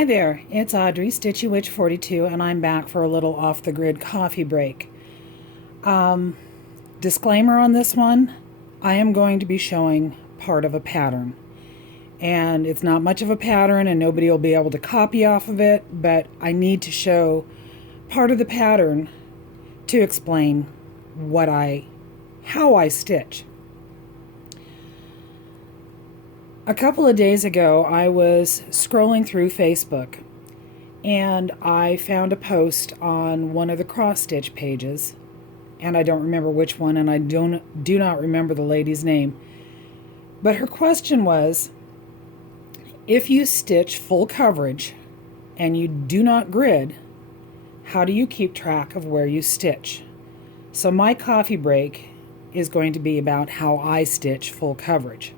Hi there, it's Audrey, Stitchy Witch 42, and I'm back for a little off-the-grid coffee break. Disclaimer on this one, I am going to be showing part of a pattern. And it's not much of a pattern and nobody will be able to copy off of it, but I need to show part of the pattern to explain how I stitch. A couple of days ago, I was scrolling through Facebook and I found a post on one of the cross-stitch pages, and I don't remember which one, and I do not remember the lady's name. But her question was, if you stitch full coverage and you do not grid, how do you keep track of where you stitch? So my coffee break is going to be about how I stitch full coverage.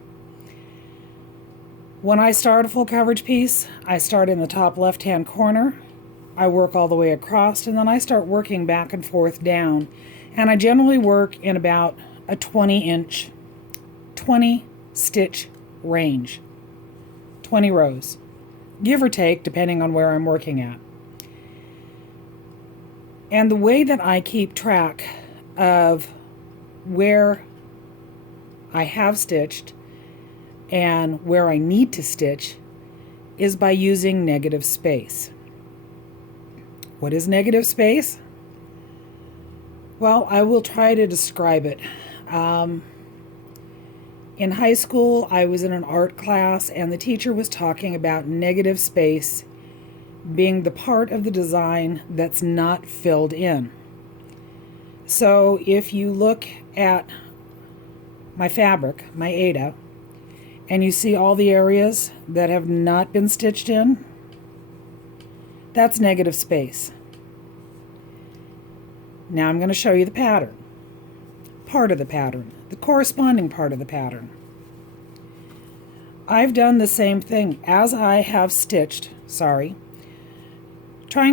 When I start a full coverage piece, I start in the top left-hand corner, I work all the way across, and then I start working back and forth down. And I generally work in about a 20 stitch range, 20 rows, give or take, depending on where I'm working at. And the way that I keep track of where I have stitched and where I need to stitch is by using negative space. What is negative space? Well, I will try to describe it. In high school, I was in an art class and the teacher was talking about negative space being the part of the design that's not filled in. So if you look at my fabric, my Ada, and you see all the areas that have not been stitched in, that's negative space. Now I'm going to show you the pattern, part of the pattern, the corresponding part of the pattern. I've done the same thing as I have stitched, trying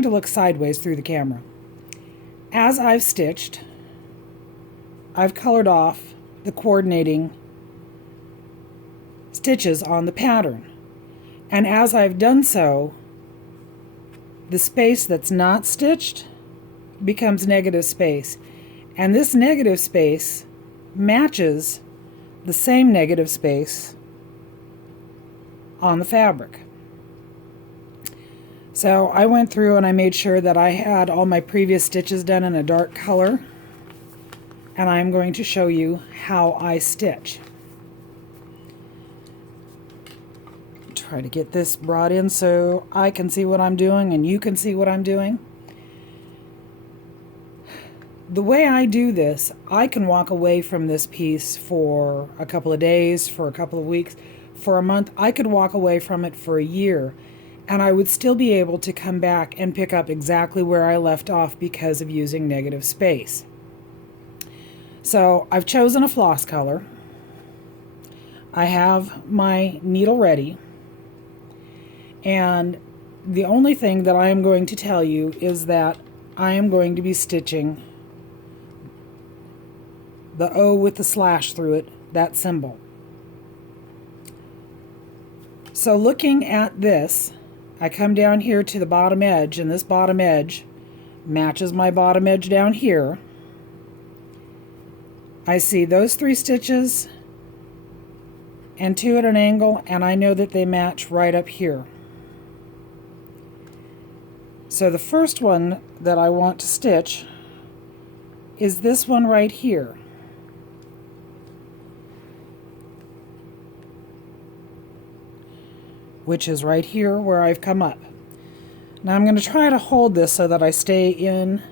to look sideways through the camera. As I've stitched, I've colored off the coordinating stitches on the pattern. And as I've done so, the space that's not stitched becomes negative space. And this negative space matches the same negative space on the fabric. So I went through and I made sure that I had all my previous stitches done in a dark color, and I'm going to show you how I stitch. Try to get this brought in so I can see what I'm doing and you can see what I'm doing. The way I do this, I can walk away from this piece for a couple of days, for a couple of weeks, for a month. I could walk away from it for a year, and I would still be able to come back and pick up exactly where I left off because of using negative space. So I've chosen a floss color. I have my needle ready. And the only thing that I am going to tell you is that I am going to be stitching the O with the slash through it, that symbol. So looking at this, I come down here to the bottom edge, and this bottom edge matches my bottom edge down here. I see those 3 stitches and 2 at an angle, and I know that they match right up here. So the first one that I want to stitch is this one right here. Which is right here where I've come up. Now I'm going to try to hold this so that I stay in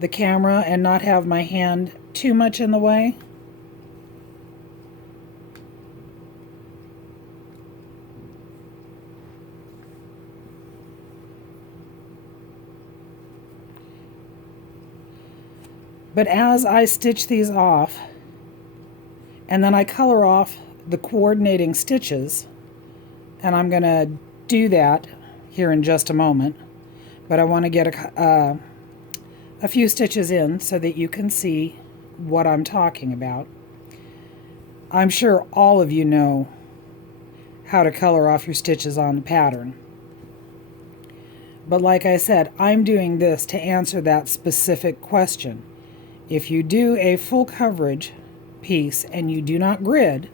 the camera and not have my hand too much in the way. But as I stitch these off, and then I color off the coordinating stitches, and I'm going to do that here in just a moment, but I want to get a few stitches in so that you can see what I'm talking about. I'm sure all of you know how to color off your stitches on the pattern. But like I said, I'm doing this to answer that specific question. If you do a full coverage piece and you do not grid,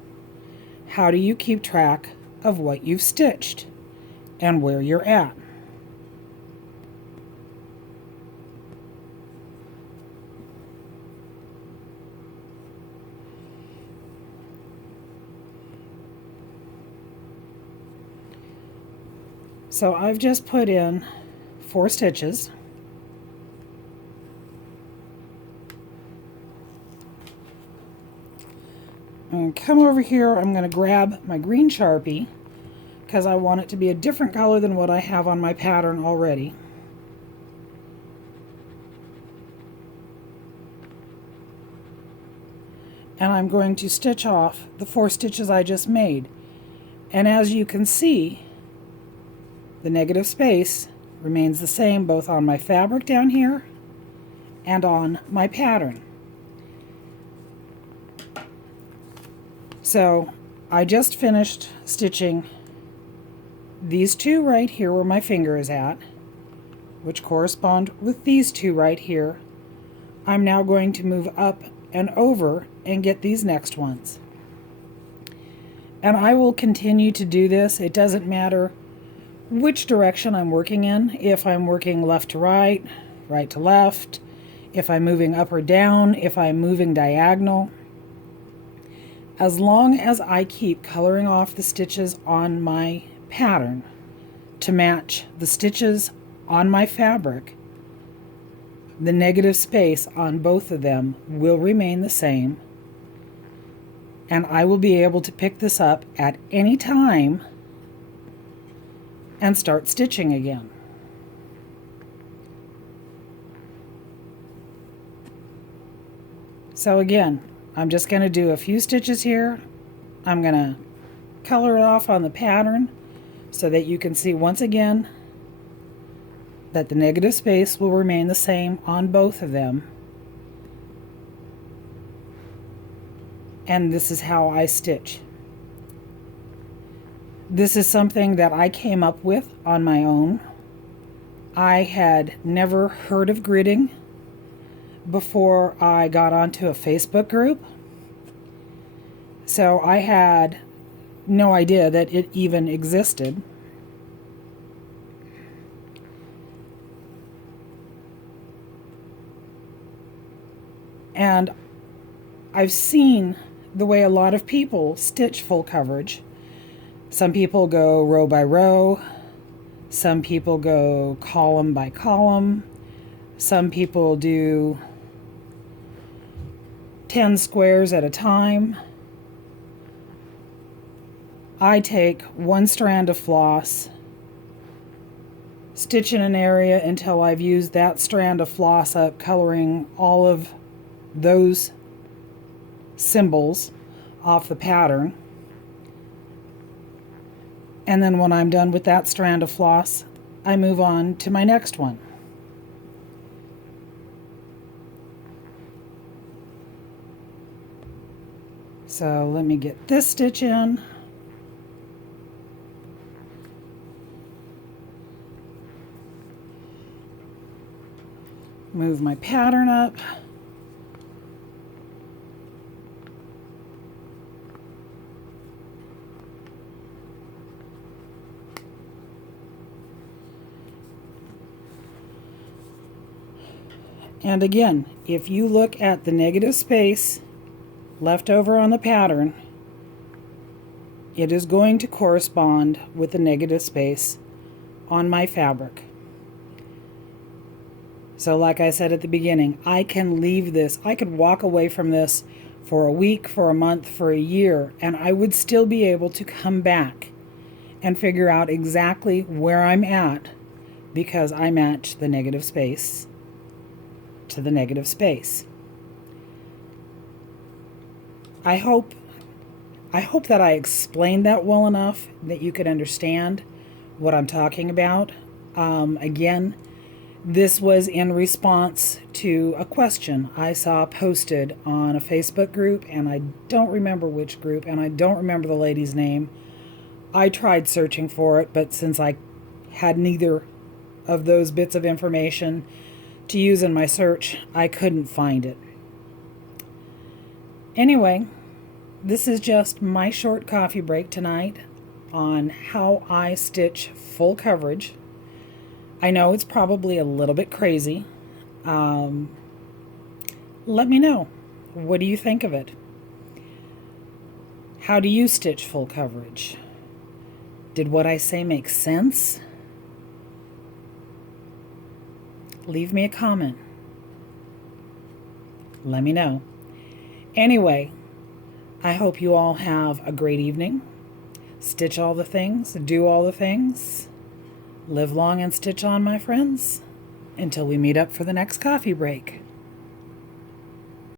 how do you keep track of what you've stitched and where you're at? So I've just put in 4 stitches. And come over here, I'm going to grab my green Sharpie because I want it to be a different color than what I have on my pattern already. And I'm going to stitch off the 4 stitches I just made. And as you can see, the negative space remains the same both on my fabric down here and on my pattern. So I just finished stitching these 2 right here where my finger is at, which correspond with these 2 right here. I'm now going to move up and over and get these next ones. And I will continue to do this. It doesn't matter which direction I'm working in. If I'm working left to right, right to left, if I'm moving up or down, if I'm moving diagonal. As long as I keep coloring off the stitches on my pattern to match the stitches on my fabric, the negative space on both of them will remain the same, and I will be able to pick this up at any time and start stitching again. So again, I'm just going to do a few stitches here. I'm going to color it off on the pattern so that you can see once again that the negative space will remain the same on both of them. And this is how I stitch. This is something that I came up with on my own. I had never heard of gridding before I got onto a Facebook group. So I had no idea that it even existed. And I've seen the way a lot of people stitch full coverage. Some people go row by row. Some people go column by column. Some people do 10 squares at a time. I take 1 strand of floss, stitch in an area until I've used that strand of floss up, coloring all of those symbols off the pattern. And then when I'm done with that strand of floss, I move on to my next one. So let me get this stitch in. Move my pattern up. And again, if you look at the negative space left over on the pattern, it is going to correspond with the negative space on my fabric. So like I said at the beginning, I can leave this, I could walk away from this for a week, for a month, for a year, and I would still be able to come back and figure out exactly where I'm at because I match the negative space to the negative space. I hope that I explained that well enough that you could understand what I'm talking about. Again, this was in response to a question I saw posted on a Facebook group, and I don't remember which group, and I don't remember the lady's name. I tried searching for it, but since I had neither of those bits of information to use in my search, I couldn't find it. Anyway, this is just my short coffee break tonight on how I stitch full coverage. I know it's probably a little bit crazy. Let me know. What do you think of it? How do you stitch full coverage? Did what I say make sense? Leave me a comment. Let me know. Anyway, I hope you all have a great evening. Stitch all the things, do all the things. Live long and stitch on, my friends. Until we meet up for the next coffee break.